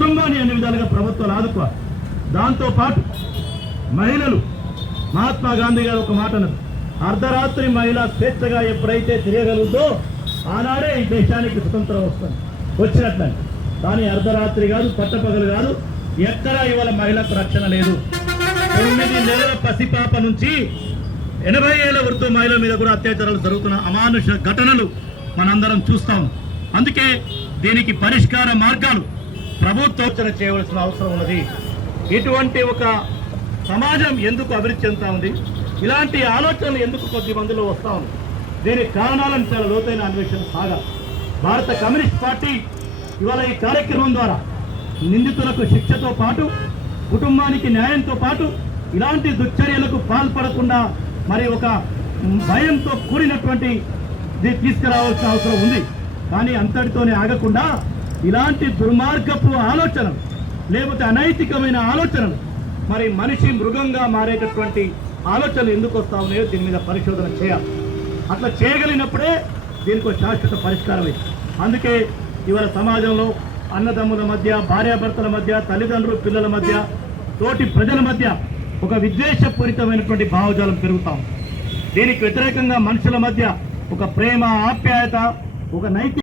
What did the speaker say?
కుటుంబాన్ని అన్ని విధాలుగా ప్రభుత్వాలు ఆదుకోవాలి. దాంతోపాటు మహిళలు, మహాత్మా గాంధీ గారు ఒక మాట అన్నారు, అర్ధరాత్రి మహిళ స్వేచ్ఛగా ఎప్పుడైతే తిరగలుగుతో ఆనాడే ఈ దేశానికి స్వతంత్రం వచ్చినట్లని. కానీ అర్ధరాత్రి కాదు, పట్టపగలు కాదు, ఎక్కడా ఇవాళ మహిళకు రక్షణ లేదు. 9 నెలల పసిపాప నుంచి 80 ఏళ్ల వృద్ధ మహిళల మీద కూడా అత్యాచారాలు జరుగుతున్న అమానుష ఘటనలు మనందరం చూస్తాం. అందుకే దీనికి పరిష్కార మార్గాలు ప్రభుత్వం చేయవలసిన అవసరం ఉన్నది. ఇటువంటి ఒక సమాజం ఎందుకు అభివృద్ధి చెందుతా ఉంది, ఇలాంటి ఆలోచనలు ఎందుకు కొద్ది మందిలో వస్తూ ఉంది, దీనికి కారణాలను చాలా లోతైన అన్వేషణ సాగాలి. భారత కమ్యూనిస్ట్ పార్టీ ఇవాళ ఈ కార్యక్రమం ద్వారా నిందితులకు శిక్షతో పాటు, కుటుంబానికి న్యాయంతో పాటు, ఇలాంటి దుశ్చర్యలకు పాల్పడకుండా మరి ఒక భయంతో కూడినటువంటి తీసుకురావాల్సిన అవసరం ఉంది. కానీ అంతటితోనే ఆగకుండా ఇలాంటి దుర్మార్గపు ఆలోచనలు, లేకపోతే అనైతికమైన ఆలోచనలు, మరి మనిషి మృగంగా మారేటటువంటి ఆలోచనలు ఎందుకు వస్తా ఉన్నాయో దీని మీద పరిశోధన చేయాలి. అట్లా చేయగలిగినప్పుడే దీనికి ఒక శాశ్వత పరిష్కారం అయింది. అందుకే ఇవాళ సమాజంలో అన్నదమ్ముల మధ్య, భార్యాభర్తల మధ్య, తల్లిదండ్రులు పిల్లల మధ్య, తోటి ప్రజల మధ్య ఒక విద్వేషపూరితమైనటువంటి భావజాలం పెరుగుతాం. దీనికి వ్యతిరేకంగా మనుషుల మధ్య ఒక ప్రేమ, ఆప్యాయత, ఒక నైతిక